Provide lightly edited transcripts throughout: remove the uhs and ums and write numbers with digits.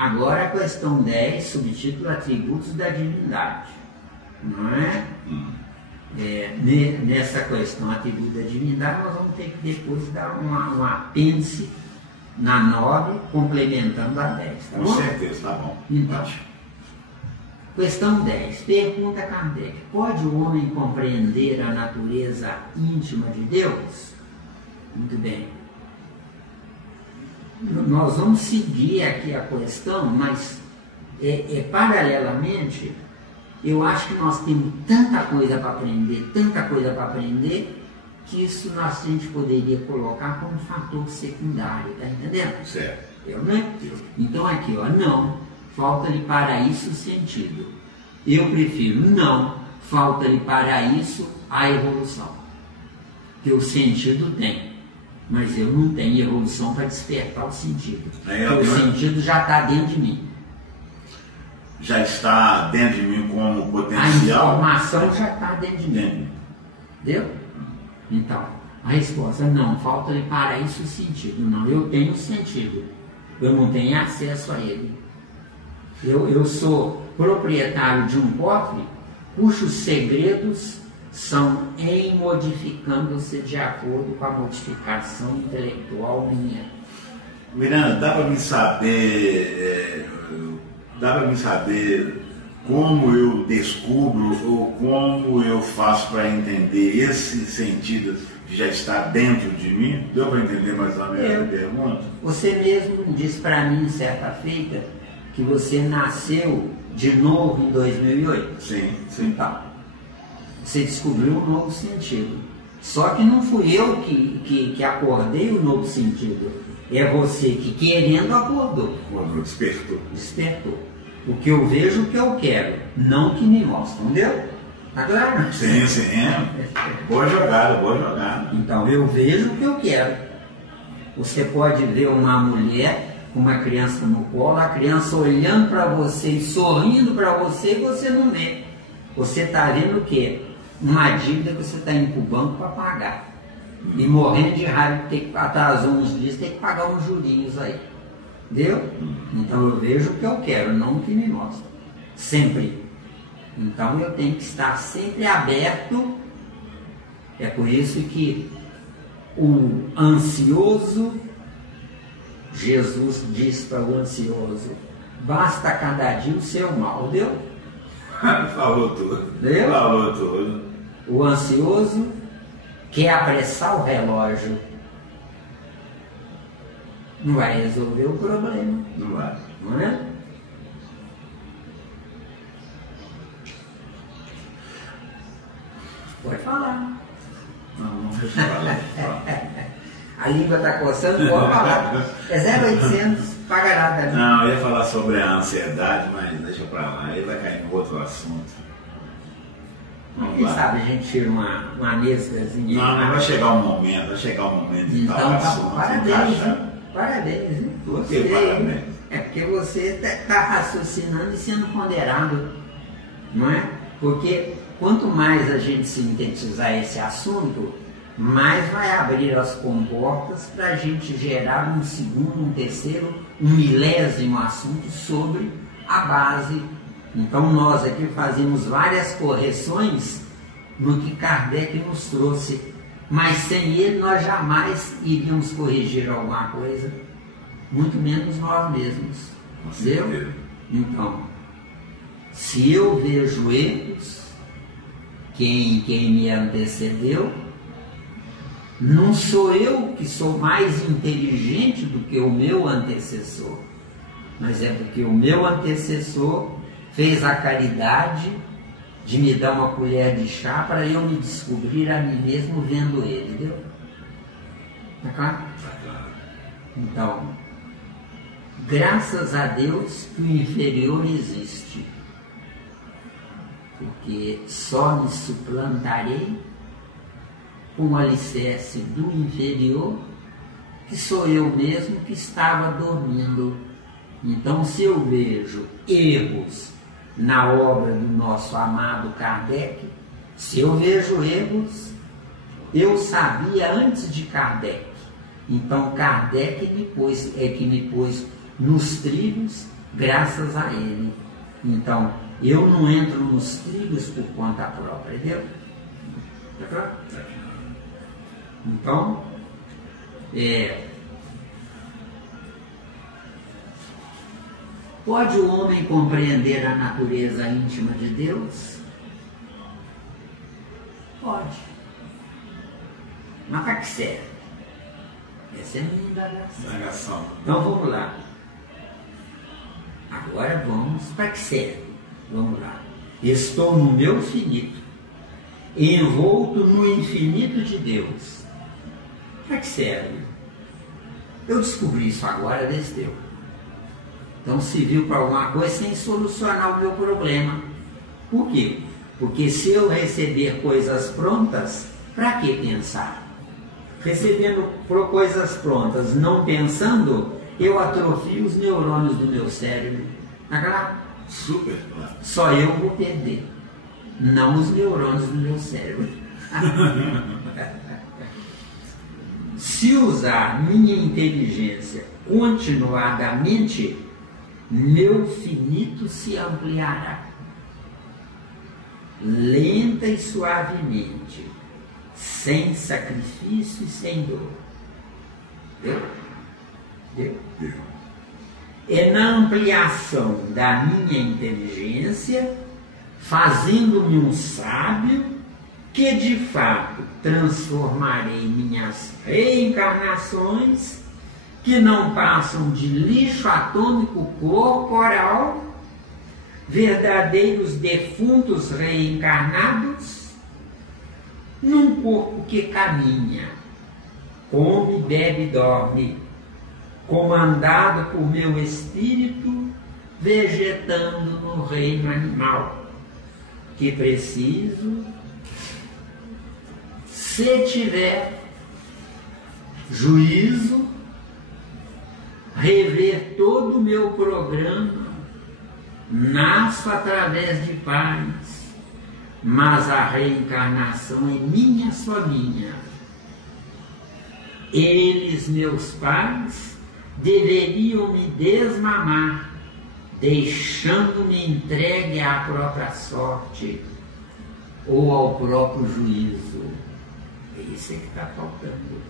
Agora a questão 10, subtítulo Atributos da Divindade. Não é? Nessa questão atributo da divindade, nós vamos ter que depois dar um apêndice na 9, complementando a 10. Tá Com bom? certeza, tá bom. Então, questão 10. Pergunta Kardec: pode o homem compreender a natureza íntima de Deus? Muito bem. Nós vamos seguir aqui a questão, mas paralelamente, eu acho que nós temos tanta coisa para aprender, que isso a gente poderia colocar como fator secundário, tá entendendo? Certo. Né? Então aqui, não, falta-lhe para isso o sentido. Eu prefiro não, falta-lhe para isso a evolução. Que o sentido tem, mas eu não tenho evolução para despertar o sentido. O sentido já está dentro de mim. Já está dentro de mim como potencial. A informação já está dentro de mim. Entendeu? Então, a resposta: não, falta-lhe para isso o sentido. Não, eu tenho sentido. Eu não tenho acesso a ele. Eu sou proprietário de um cofre cujos segredos são modificando-se de acordo com a modificação intelectual minha. Miranda, dá para me saber como eu descubro ou como eu faço para entender esse sentido que já está dentro de mim? Deu para entender mais ou menos a pergunta? Você mesmo disse para mim, certa feita, que você nasceu de novo em 2008. Sim. Então, você descobriu um novo sentido. Só que não fui eu que acordei o novo sentido. É você que, querendo, acordou. Despertou. O que eu vejo, o que eu quero, não o que me mostra, entendeu? Tá claro? Sim. Boa jogada. Então, eu vejo o que eu quero. Você pode ver uma mulher com uma criança no colo, a criança olhando para você e sorrindo para você, e você não vê. Você está vendo o quê? Uma dívida que você está indo para o banco para pagar. E morrendo de raiva, ter que atrasar uns dias, tem que pagar uns jurinhos aí. Entendeu? Então eu vejo o que eu quero, não o que me mostra. Sempre. Então eu tenho que estar sempre aberto. É por isso que o ansioso, Jesus diz para o ansioso: basta cada dia o seu mal, deu? Falou tudo. Deu? Falou tudo. O ansioso quer apressar o relógio. Não vai resolver o problema. Não vai. Não é? Pode falar. Não deixa eu falar. A língua está coçando, pode falar. É 0800, paga nada. Não, eu ia falar sobre a ansiedade, mas deixa pra lá. Aí vai cair no outro assunto. Quem sabe a gente tira uma mesazinha. Não vai chegar um momento, de então, tal assunto. Parabéns, hein? Por que parabéns? É porque você está raciocinando e sendo ponderado, não é? Porque quanto mais a gente sintetizar esse assunto, mais vai abrir as comportas para a gente gerar um segundo, um terceiro, um milésimo assunto sobre a base. Então nós aqui fazemos várias correções no que Kardec nos trouxe, mas sem ele nós jamais iríamos corrigir alguma coisa, muito menos nós mesmos. Entendeu? Então, se eu vejo erros, quem me antecedeu, não sou eu que sou mais inteligente do que o meu antecessor, mas é porque o meu antecessor fez a caridade de me dar uma colher de chá para eu me descobrir a mim mesmo vendo ele, entendeu? Tá claro? Tá claro. Então, graças a Deus que o inferior existe, porque só me suplantarei com o alicerce do inferior, que sou eu mesmo que estava dormindo. Então, se eu vejo erros na obra do nosso amado Kardec, se eu vejo erros, eu sabia antes de Kardec. Então Kardec que me pôs nos trilhos graças a Ele. Então, eu não entro nos trilhos por conta própria, entendeu? Tá claro? Então, pode o homem compreender a natureza íntima de Deus? Pode. Mas para que serve? Essa é a minha indagação. Então vamos lá. Agora vamos para que serve? Vamos lá. Estou no meu finito, envolto no infinito de Deus. Para que serve? Eu descobri isso agora desse tempo. Então serviu para alguma coisa sem solucionar o meu problema. Por quê? Porque se eu receber coisas prontas, para que pensar? Recebendo coisas prontas, não pensando, eu atrofio os neurônios do meu cérebro. Tá claro? Super claro. Só eu vou perder, não os neurônios do meu cérebro. Se usar minha inteligência continuadamente, meu finito se ampliará, lenta e suavemente, sem sacrifício e sem dor. Deu? É na ampliação da minha inteligência, fazendo-me um sábio, que de fato transformarei minhas reencarnações, que não passam de lixo atômico corporal, verdadeiros defuntos reencarnados, num corpo que caminha, come, bebe e dorme, comandado por meu espírito, vegetando no reino animal, que preciso, se tiver juízo, rever todo o meu programa, nasço através de pais, mas a reencarnação é minha, só minha. Eles, meus pais, deveriam me desmamar, deixando-me entregue à própria sorte ou ao próprio juízo. É isso que está faltando.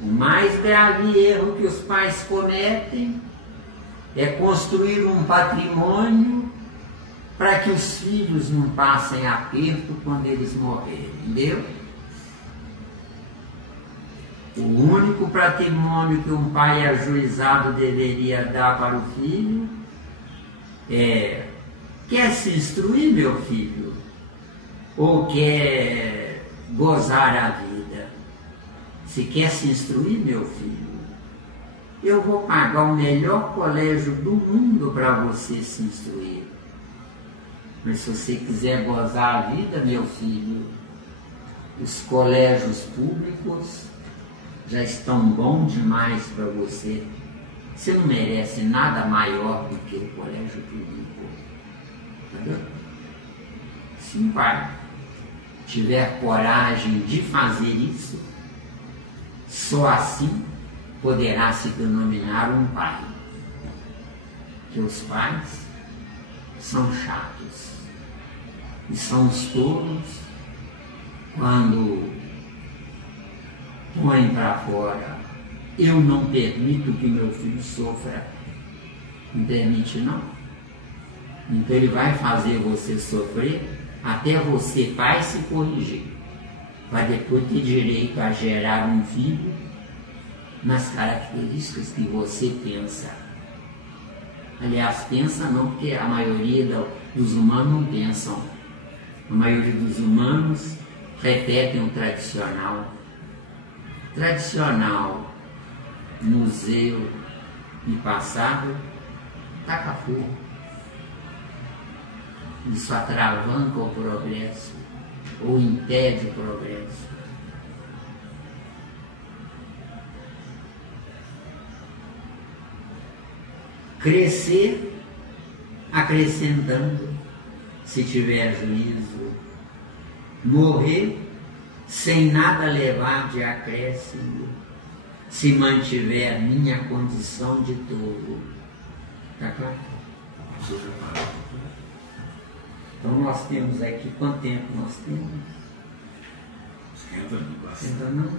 O mais grave erro que os pais cometem é construir um patrimônio para que os filhos não passem aperto quando eles morrerem, entendeu? O único patrimônio que um pai ajuizado deveria dar para o filho é: quer se instruir, meu filho? Ou quer gozar a vida? Se quer se instruir, meu filho, eu vou pagar o melhor colégio do mundo para você se instruir. Mas se você quiser gozar a vida, meu filho, os colégios públicos já estão bons demais para você. Você não merece nada maior do que o colégio público. Entendeu? Se um pai tiver coragem de fazer isso, só assim poderá se denominar um pai. Que os pais são chatos e são os tolos quando põem para fora: eu não permito que meu filho sofra. Não permite, não. Então ele vai fazer você sofrer até você, pai, se corrigir, vai depois ter direito a gerar um filho nas características que você pensa. Aliás, pensa não, porque a maioria dos humanos não pensam. A maioria dos humanos repetem o tradicional. Tradicional, museu e passado, taca fogo. Isso atravanca o progresso ou impede o progresso. Crescer acrescentando, se tiver juízo. Morrer sem nada levar de acréscimo, se mantiver minha condição de tolo. Tá claro? nós temos aqui? Quanto tempo nós temos? Ainda não?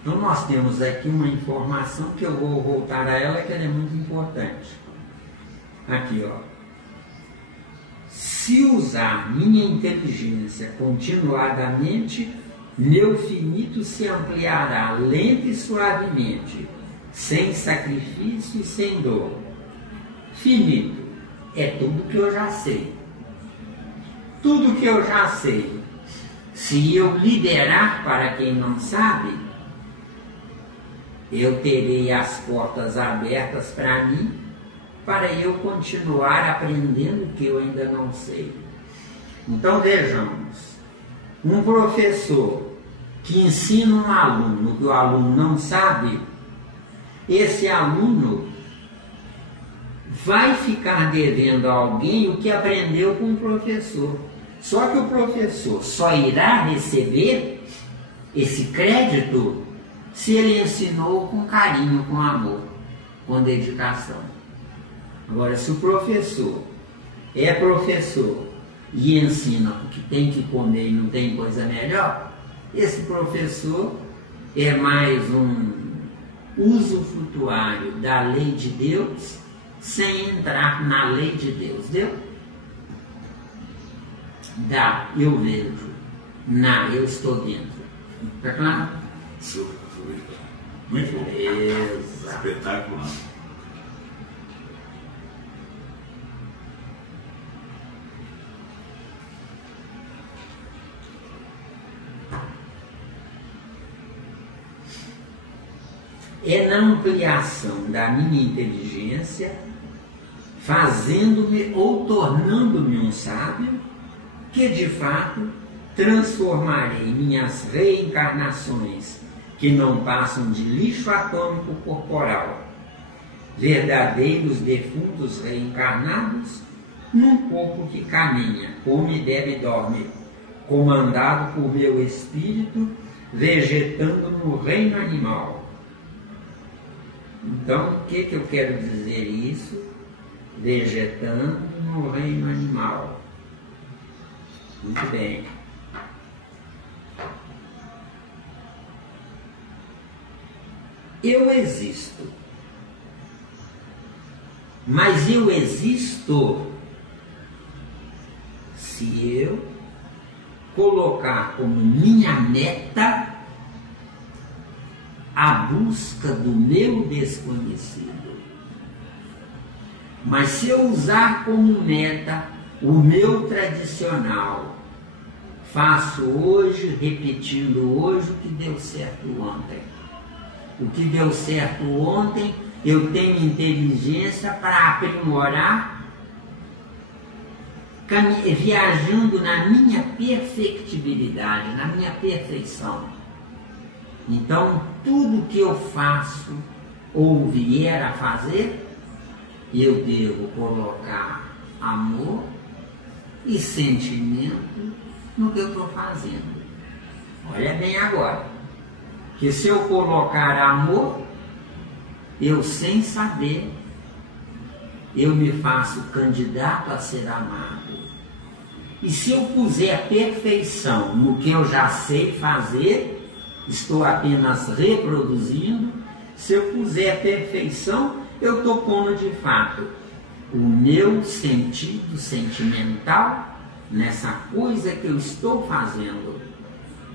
Então nós temos aqui uma informação que eu vou voltar a ela, que ela é muito importante. Aqui, ó. Se usar minha inteligência continuadamente, meu finito se ampliará lenta e suavemente, sem sacrifício e sem dor. Finito é tudo que eu já sei. Tudo que eu já sei. Se eu liberar para quem não sabe, eu terei as portas abertas para mim, para eu continuar aprendendo o que eu ainda não sei. Então vejamos, um professor que ensina um aluno que o aluno não sabe, esse aluno vai ficar devendo a alguém o que aprendeu com o professor. Só que o professor só irá receber esse crédito se ele ensinou com carinho, com amor, com dedicação. Agora, se o professor é professor e ensina o que tem que comer e não tem coisa melhor, esse professor é mais um usufrutuário da lei de Deus sem entrar na lei de Deus. Deu? Dá, eu vejo. Na, eu estou dentro. Está claro? Muito bom. Exato. Espetacular. É na ampliação da minha inteligência, fazendo-me ou tornando-me um sábio, que de fato transformarei minhas reencarnações, que não passam de lixo atômico corporal, verdadeiros defuntos reencarnados, num corpo que caminha, come, bebe e dorme, comandado por meu espírito, vegetando no reino animal. Então, o que eu quero dizer isso? Vegetando no reino animal. Muito bem. Eu existo. Mas eu existo se eu colocar como minha meta a busca do meu desconhecido. Mas se eu usar como meta o meu tradicional, faço hoje, repetindo hoje o que deu certo ontem. O que deu certo ontem, eu tenho inteligência para aprimorar, viajando na minha perfectibilidade, na minha perfeição. Então, tudo que eu faço ou vier a fazer, eu devo colocar amor e sentimento no que eu estou fazendo. Olha bem agora, que se eu colocar amor, eu sem saber, eu me faço candidato a ser amado. E se eu puser perfeição no que eu já sei fazer, estou apenas reproduzindo. Se eu puser perfeição, eu estou pondo de fato o meu sentido sentimental nessa coisa que eu estou fazendo.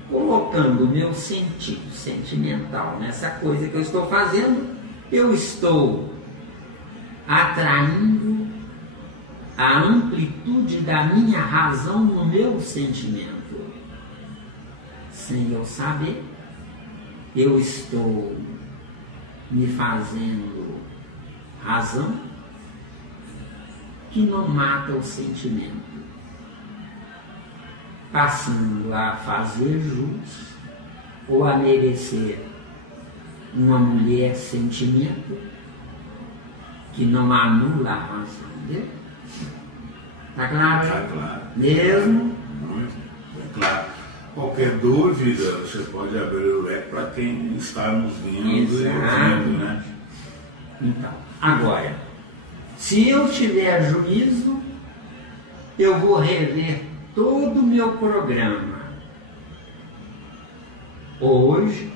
Colocando o meu sentido sentimental nessa coisa que eu estou fazendo, eu estou atraindo a amplitude da minha razão no meu sentimento. Sem eu saber, eu estou me fazendo razão que não mata o sentimento, passando a fazer jus ou a merecer uma mulher sentimento que não anula a razão dele. Está claro? Está claro. Mesmo? Muito claro. Qualquer dúvida, você pode abrir o leque para quem está nos vendo e ouvindo, né? Então, agora, se eu tiver juízo, eu vou rever todo o meu programa. Hoje,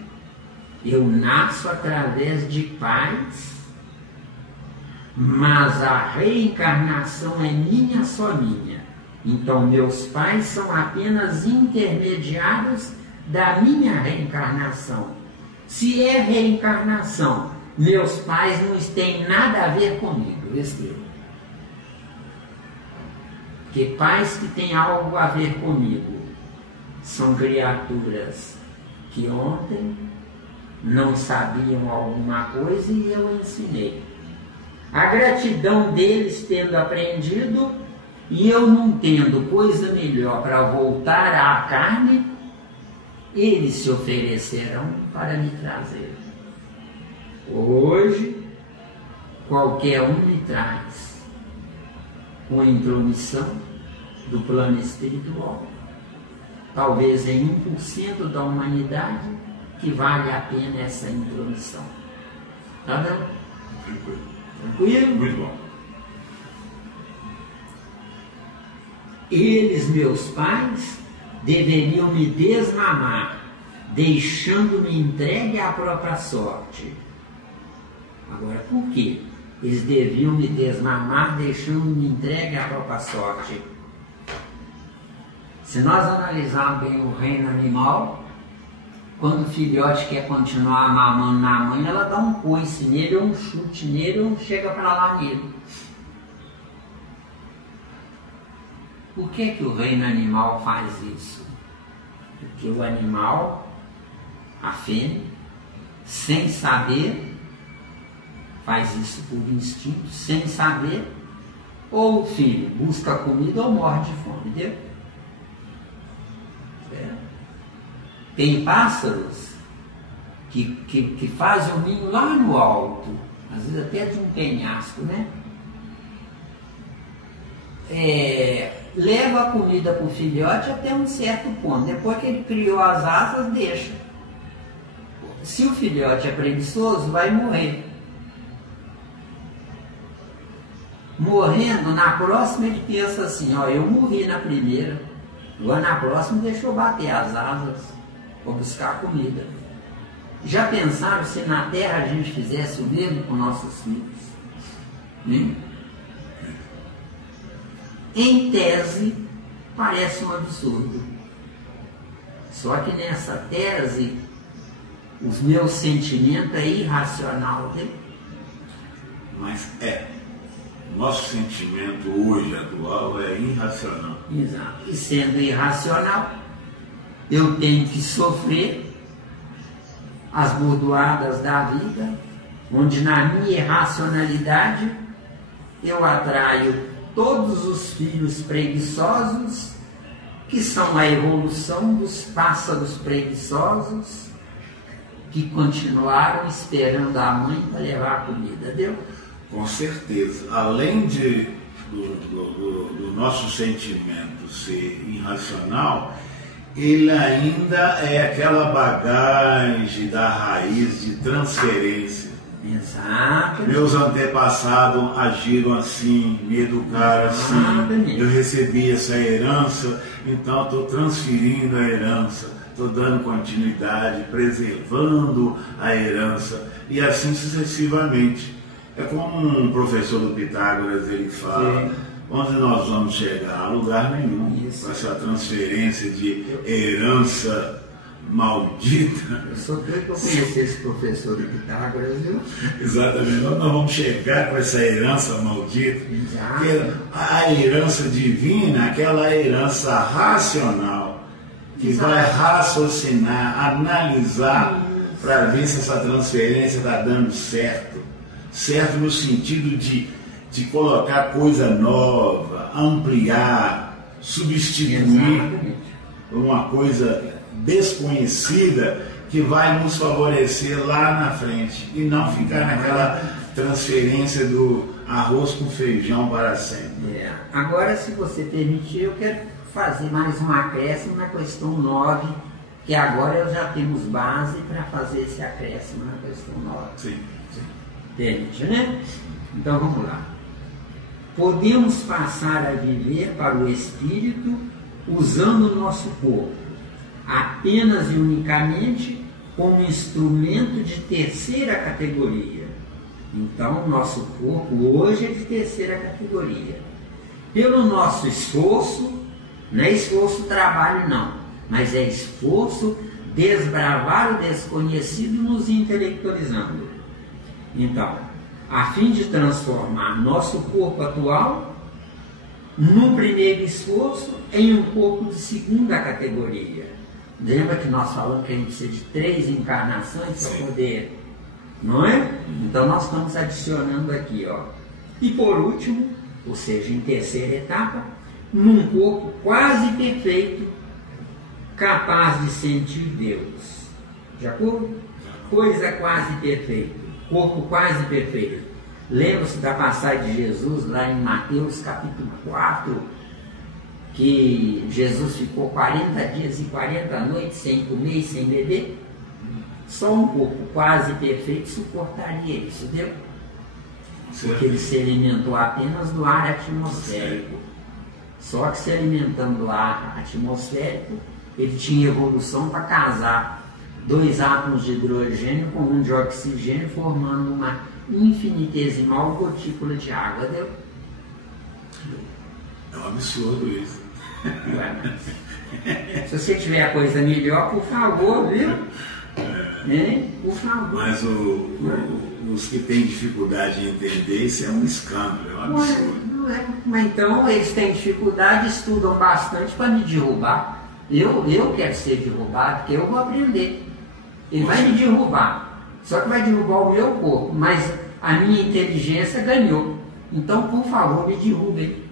eu nasço através de pais, mas a reencarnação é minha, só minha. Então, meus pais são apenas intermediários da minha reencarnação. Se é reencarnação, meus pais não têm nada a ver comigo, escreva. Porque pais que têm algo a ver comigo são criaturas que ontem não sabiam alguma coisa e eu ensinei. A gratidão deles tendo aprendido e eu não tendo coisa melhor para voltar à carne, eles se oferecerão para me trazer. Hoje, qualquer um me traz com intromissão do plano espiritual, talvez em 1% da humanidade, que vale a pena essa intromissão. Tá bom? Tranquilo. Tranquilo? Muito bom. Eles, meus pais, deveriam me desmamar, deixando-me entregue à própria sorte. Agora, por quê? Eles deviam me desmamar, deixando-me entregue à própria sorte. Se nós analisarmos bem o reino animal, quando o filhote quer continuar mamando na mãe, ela dá um coice nele, ou um chute nele, ou chega para lá nele. Por que o reino animal faz isso? Porque o animal, a fêmea, sem saber, faz isso por instinto, sem saber, ou o filho busca comida ou morre de fome, entendeu? Tem pássaros que fazem o ninho lá no alto, às vezes até de um penhasco, né? Leva a comida para o filhote até um certo ponto. Depois que ele criou as asas, deixa. Se o filhote é preguiçoso, vai morrer. Morrendo, na próxima ele pensa assim, ó, eu morri na primeira, agora na próxima deixa eu bater as asas para buscar comida. Já pensaram se na Terra a gente fizesse o mesmo com nossos filhos? Em tese, parece um absurdo. Só que nessa tese, os meus sentimentos é irracional, né? Mas nosso sentimento hoje, atual, é irracional. Exato. E sendo irracional, eu tenho que sofrer as bordoadas da vida, onde na minha irracionalidade eu atraio todos os filhos preguiçosos, que são a evolução dos pássaros preguiçosos, que continuaram esperando a mãe para levar a comida, deu? Com certeza. Além do nosso sentimento ser irracional, ele ainda é aquela bagagem da raiz de transferência. Exato. Meus antepassados agiram assim, me educaram assim, eu recebi essa herança, então estou transferindo a herança, estou dando continuidade, preservando a herança, e assim sucessivamente. É como um professor do Pitágoras, ele fala, sim, onde nós vamos chegar? A lugar nenhum. Isso. Com essa transferência de herança maldita. Eu sou doido para conhecer esse professor do Pitágoras, viu? Exatamente. Nós vamos chegar com essa herança maldita. Porque a herança divina, aquela herança racional, que vai raciocinar, analisar, para ver se essa transferência está dando certo. Certo no sentido de colocar coisa nova, ampliar, substituir uma coisa desconhecida que vai nos favorecer lá na frente e não ficar naquela transferência do arroz com feijão para sempre. Agora, se você permitir, eu quero fazer mais um acréscimo na questão 9, que agora já temos base para fazer esse acréscimo na questão 9. Sim. Entende, né? Então vamos lá. podemos passar a viver para o Espírito usando o nosso corpo, apenas e unicamente como instrumento de terceira categoria. Então, o nosso corpo hoje é de terceira categoria. Pelo nosso esforço, não é esforço trabalho não, mas é esforço desbravar o desconhecido nos intelectualizando. Então, a fim de transformar nosso corpo atual, num primeiro esforço, em um corpo de segunda categoria. Lembra que nós falamos que a gente precisa de 3 encarnações para poder, não é? Então nós estamos adicionando aqui, ó. E por último, ou seja, em terceira etapa, num corpo quase perfeito, capaz de sentir Deus. De acordo? Coisa quase perfeita. Corpo quase perfeito. Lembra-se da passagem de Jesus lá em Mateus capítulo 4, que Jesus ficou 40 dias e 40 noites sem comer e sem beber? Só um corpo quase perfeito suportaria isso, entendeu? Porque ele se alimentou apenas do ar atmosférico. Só que se alimentando do ar atmosférico, ele tinha evolução para casar 2 átomos de hidrogênio com 1 de oxigênio, formando uma infinitesimal gotícula de água, entendeu? É um absurdo isso. Se você tiver coisa melhor, por favor, viu? Por favor. Mas os que têm dificuldade em entender, isso é um escândalo, é um absurdo. Mas então eles têm dificuldade, estudam bastante para me derrubar. Eu quero ser derrubado, porque eu vou aprender. Ele vai me derrubar, só que vai derrubar o meu corpo, mas a minha inteligência ganhou. Então, por favor, me derrubem.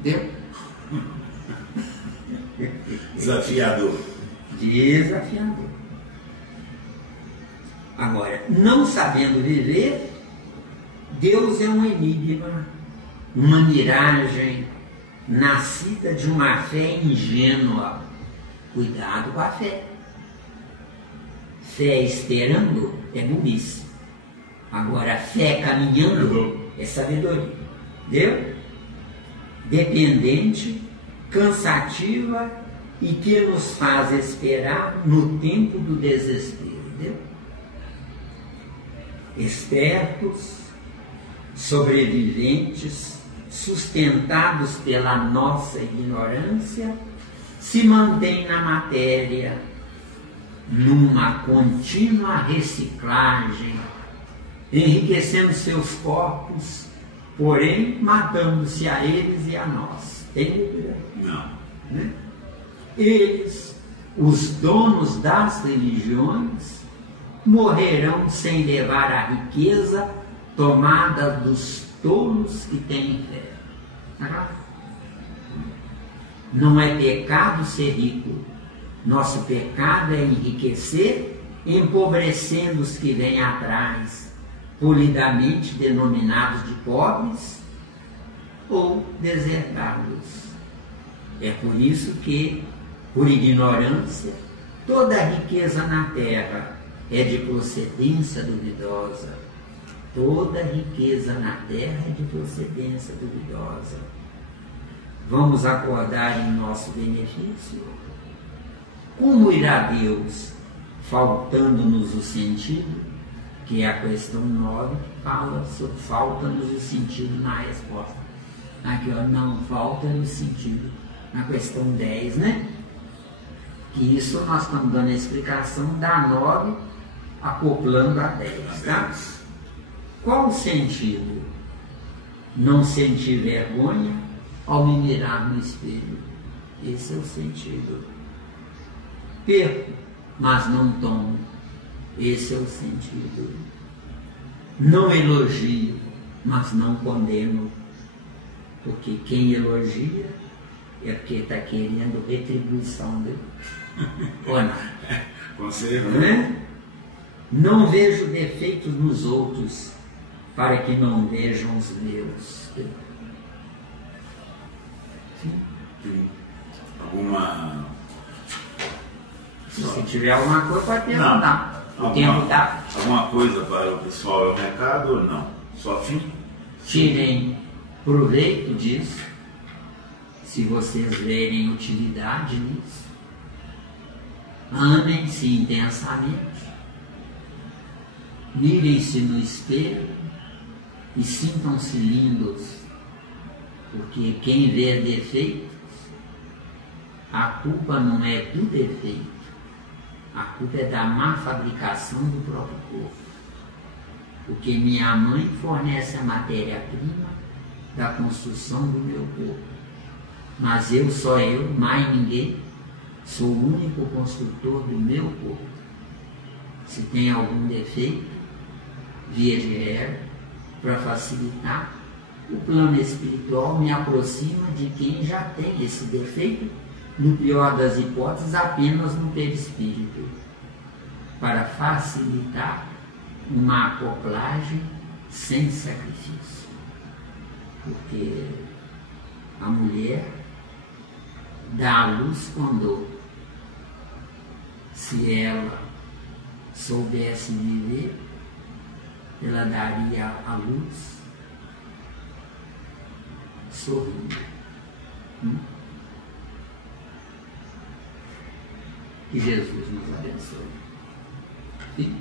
Entendeu? Desafiador. Desafiador. Agora, não sabendo viver, Deus é um enigma, uma miragem nascida de uma fé ingênua. Cuidado com a fé. Fé esperando é burrice. Agora, fé caminhando é sabedoria. Entendeu? Dependente, cansativa e que nos faz esperar no tempo do desespero. Entendeu? Espertos, sobreviventes, sustentados pela nossa ignorância, se mantêm na matéria, numa contínua reciclagem, enriquecendo seus corpos, porém matando-se a eles e a nós. Tem dúvida? Não. Né? Eles, os donos das religiões, morrerão sem levar a riqueza tomada dos tolos que têm fé. Não é pecado ser rico. Nosso pecado é enriquecer, empobrecendo os que vêm atrás, polidamente denominados de pobres ou deserdados. É por isso que, por ignorância, toda a riqueza na terra é de procedência duvidosa. Toda riqueza na terra é de procedência duvidosa. Vamos acordar em nosso benefício? Como irá Deus, faltando-nos o sentido? Que é a questão 9 que fala sobre falta-nos o sentido na resposta. Aqui, ó, não falta-nos o sentido. Na questão 10, né? Que isso nós estamos dando a explicação da 9 acoplando a 10, tá? Qual o sentido? Não sentir vergonha ao me mirar no espelho. Esse é o sentido. Perco, mas não tomo. Esse é o sentido. Não elogio, mas não condeno. Porque quem elogia é porque está querendo retribuição dele. Ou não? Com certeza. Não é? Não vejo defeitos nos outros, para que não vejam os meus. Sim. Alguma... Se tiver alguma coisa, pode perguntar. O tempo dá. Alguma coisa para o pessoal é um recado ou não? Só fim? Tirem proveito disso, se vocês verem utilidade nisso. Amem-se intensamente, mirem-se no espelho e sintam-se lindos, porque quem vê defeitos, a culpa não é do defeito, a culpa é da má fabricação do próprio corpo. Porque minha mãe fornece a matéria-prima da construção do meu corpo. Mas eu, só eu, mais ninguém, sou o único construtor do meu corpo. Se tem algum defeito, via de regra, para facilitar, o plano espiritual me aproxima de quem já tem esse defeito, no pior das hipóteses, apenas no perispírito, para facilitar uma acoplagem sem sacrifício. Porque a mulher dá à luz quando, se ela soubesse viver, ela daria à luz sorrindo. Que Jesus nos abençoe. Sim.